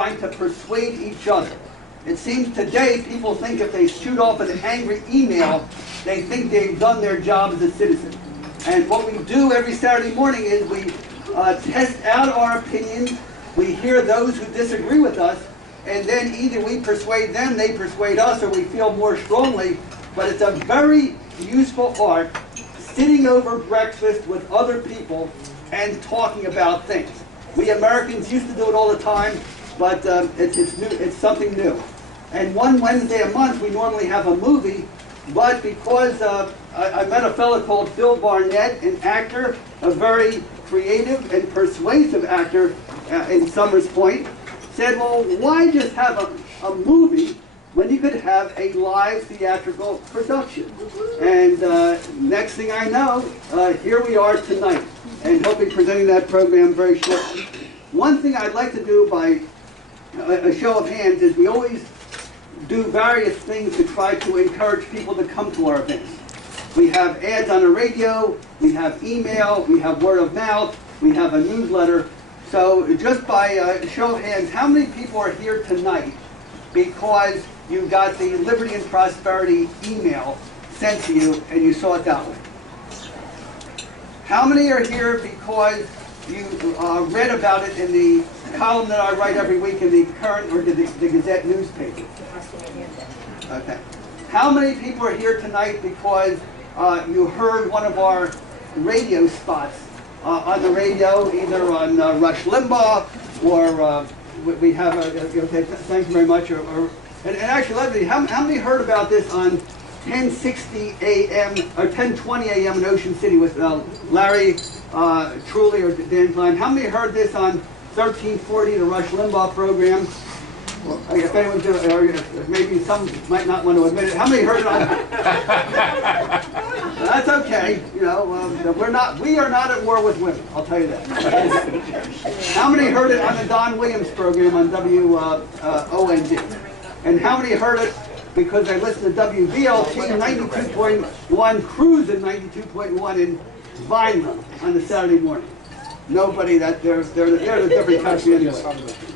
trying to persuade each other. It seems today people think if they shoot off an angry email, they think they've done their job as a citizen. And what we do every Saturday morning is we test out our opinions, we hear those who disagree with us, and then either we persuade them, they persuade us, or we feel more strongly. But it's a very useful art, sitting over breakfast with other people and talking about things. We Americans used to do it all the time, but it's new, it's something new. And one Wednesday a month we normally have a movie, but because I met a fellow called Phil Barnett, an actor, a very creative and persuasive actor in Summers Point, said, well, why just have a movie when you could have a live theatrical production? And next thing I know, here we are tonight, and he'll be presenting that program very shortly. One thing I'd like to do by a show of hands is we always do various things to try to encourage people to come to our events. We have ads on the radio, we have email, we have word of mouth, we have a newsletter. So just by show of hands, how many people are here tonight because you got the Liberty and Prosperity email sent to you and you saw it that way? How many are here because you read about it in the column that I write every week in the Current or the Gazette newspaper? Okay. How many people are here tonight because you heard one of our radio spots on the radio, either on Rush Limbaugh or we have okay, thank you very much. And actually, let me, how many heard about this on 1060 a.m. or 1020 a.m. in Ocean City with Larry Truly or Dan Klein? How many heard this on 1340, the Rush Limbaugh program? Well, if anyone's or maybe some might not want to admit it. How many heard it on? That's okay. You know, we are not at war with women. I'll tell you that. How many heard it on the Don Williams program on WOND? And how many heard it because they listened to WVLT 92.1, Cruise in 92.1 in Vineland on the Saturday morning? Nobody. That they're the different country anyway.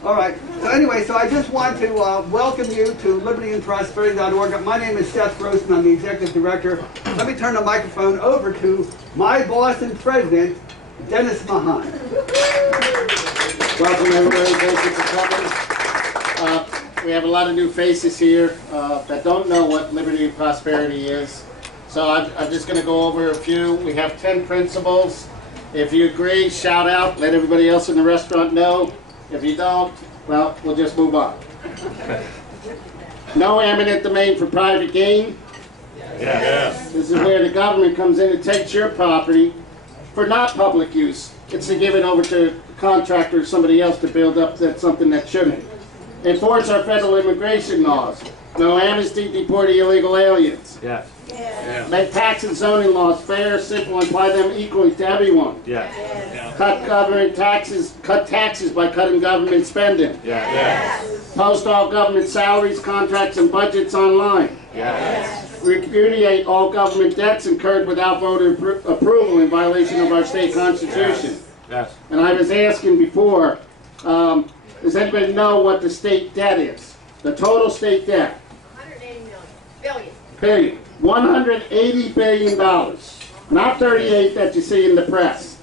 All right. So anyway, so I just want to welcome you to libertyandprosperity.org. My name is Seth Grossman. I'm the executive director. Let me turn the microphone over to my boss and president, Dennis Mahon. Welcome everybody. Thank you for coming. We have a lot of new faces here that don't know what liberty and prosperity is. So I'm just going to go over a few. We have 10 principles. If you agree, shout out. Let everybody else in the restaurant know. If you don't, well, we'll just move on. No eminent domain for private gain. Yes. This is where the government comes in and takes your property for not public use. It's to give it over to a contractor or somebody else to build up something that shouldn't. Enforce our federal immigration laws. No amnesty, deport illegal aliens. Yes. Yeah. Make tax and zoning laws fair, simple, and apply them equally to everyone. Yes. Yes. Cut government taxes. Cut taxes by cutting government spending. Yes. Yes. Post all government salaries, contracts, and budgets online. Yes. Repudiate all government debts incurred without voter approval in violation of our state constitution. Yes. And I was asking before, does anybody know what the state debt is? The total state debt? 180 billion. Billion. $180 billion. Not 38 that you see in the press.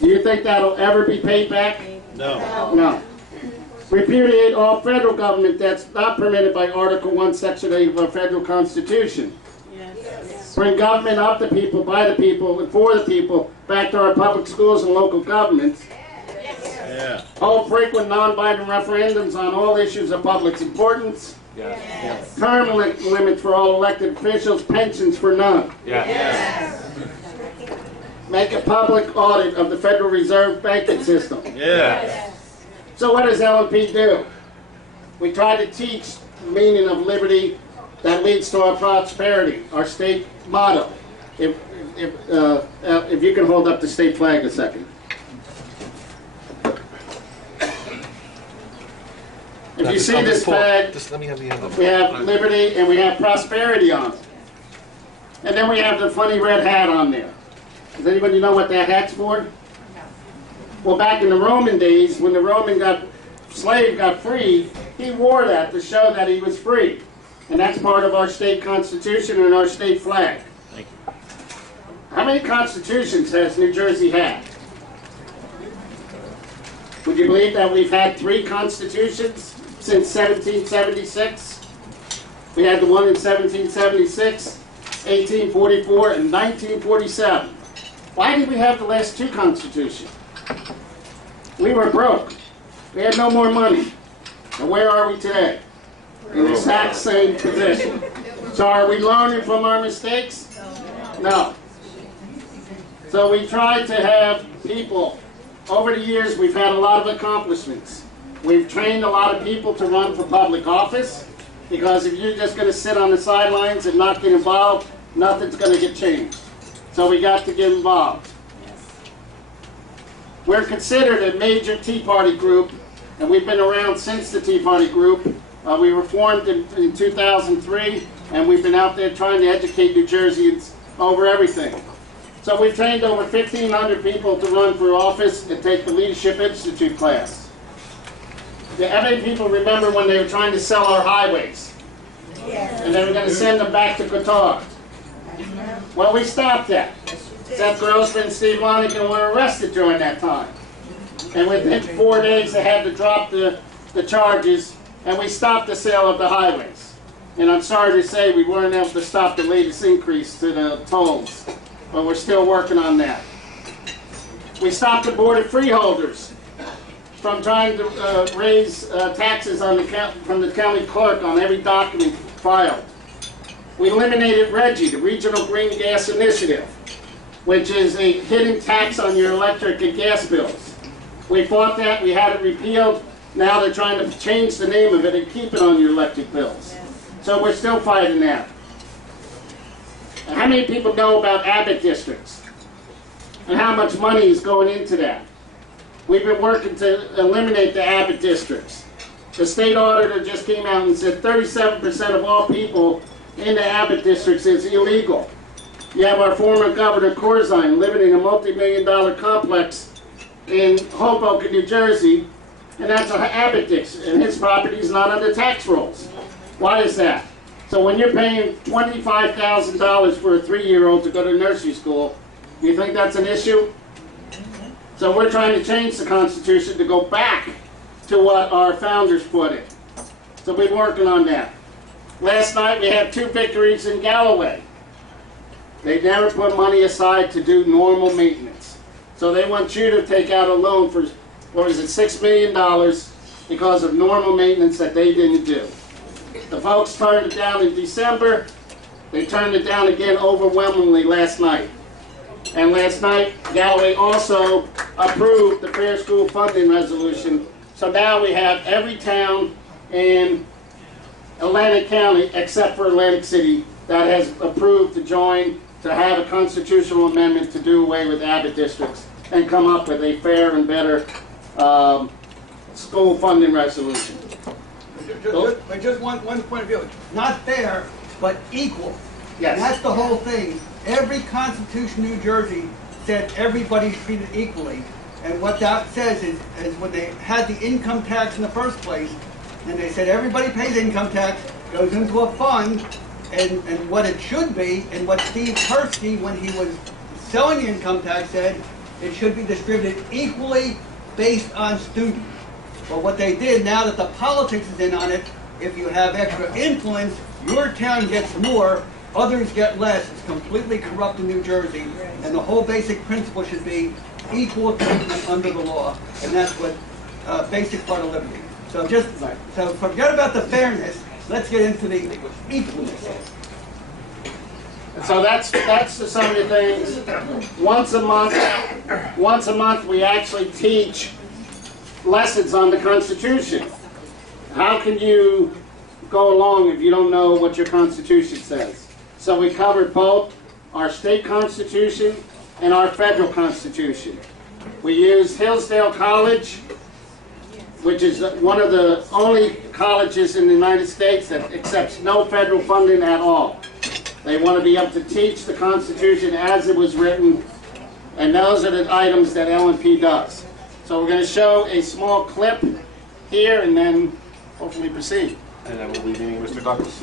Do you think that'll ever be paid back? No. No. Repudiate all federal government debts not permitted by Article 1, Section 8 of our federal Constitution. Yes. Bring government of the people, by the people, and for the people back to our public schools and local governments. Yeah. Hold frequent non-binding referendums on all issues of public importance. Yes. Yes. Term limits for all elected officials, pensions for none. Yes. Yes. Make a public audit of the Federal Reserve banking system. Yes. So what does LNP do? We try to teach the meaning of liberty that leads to our prosperity, our state motto. If you can hold up the state flag a second. If you see this flag, just let me have the envelope. we have liberty and we have prosperity on it. And then we have the funny red hat on there. Does anybody know what that hat's for? Well, back in the Roman days, when the Roman got slave got freed, he wore that to show that he was free. And that's part of our state constitution and our state flag. Thank you. How many constitutions has New Jersey had? Would you believe that we've had 3 constitutions since 1776? We had the one in 1776, 1844, and 1947. Why did we have the last 2 constitutions? We were broke. We had no more money. And where are we today? In the exact same position. So are we learning from our mistakes? No. So we tried to have people, over the years we've had a lot of accomplishments. We've trained a lot of people to run for public office, because if you're just going to sit on the sidelines and not get involved, nothing's going to get changed. So we got to get involved. We're considered a major Tea Party group, and we've been around since the Tea Party group. We were formed in 2003, and we've been out there trying to educate New Jerseyans over everything. So we've trained over 1,500 people to run for office and take the Leadership Institute class. How many people remember when they were trying to sell our highways? And they were going to send them back to Qatar? Well, we stopped that. Seth Grossman and Steve Lonigan were arrested during that time. And within 4 days they had to drop the charges, and we stopped the sale of the highways. And I'm sorry to say we weren't able to stop the latest increase to the tolls, but we're still working on that. We stopped the Board of Freeholders from trying to raise taxes on from the county clerk on every document filed. We eliminated RGGI, the Regional Green Gas Initiative, which is a hidden tax on your electric and gas bills. We fought that, we had it repealed. Now they're trying to change the name of it and keep it on your electric bills. So we're still fighting that. And how many people know about Abbott districts? And how much money is going into that? We've been working to eliminate the Abbott districts. The state auditor just came out and said 37% of all people in the Abbott districts is illegal. You have our former Governor Corzine living in a multi-million-dollar complex in Hoboken, New Jersey, and that's an Abbott district, and his property is not under tax rolls. Why is that? So when you're paying $25,000 for a 3-year-old to go to nursery school, do you think that's an issue? So we're trying to change the Constitution to go back to what our founders put in. So we've been working on that. Last night we had 2 victories in Galloway. They never put money aside to do normal maintenance. So they want you to take out a loan for, what was it, $6 million because of normal maintenance that they didn't do. The folks turned it down in December. They turned it down again overwhelmingly last night. And last night, Galloway also approved the Fair School Funding Resolution. So now we have every town in Atlantic County, except for Atlantic City, that has approved to join to have a constitutional amendment to do away with Abbott districts and come up with a fair and better school funding resolution. Just one point of view. Not fair, but equal. Yes. And that's the whole thing. Every constitution in New Jersey said everybody's treated equally. And what that says is when they had the income tax in the first place, and they said everybody pays income tax, goes into a fund, and what it should be, and what Steve Persky, when he was selling the income tax, said, it should be distributed equally based on students. But what they did, now that the politics is in on it, if you have extra influence, your town gets more, others get less. It's completely corrupt in New Jersey, and the whole basic principle should be equal treatment under the law, and that's what basic part of liberty. So forget about the fairness. Let's get into the equalness. So that's some of the things. Once a month we actually teach lessons on the Constitution. How can you go along if you don't know what your Constitution says? So we covered both our state Constitution and our federal Constitution. We used Hillsdale College, which is one of the only colleges in the United States that accepts no federal funding at all. They want to be able to teach the Constitution as it was written, and those are the items that L&P does. So we're going to show a small clip hear and then hopefully proceed. And then we'll be meeting Mr. Douglas.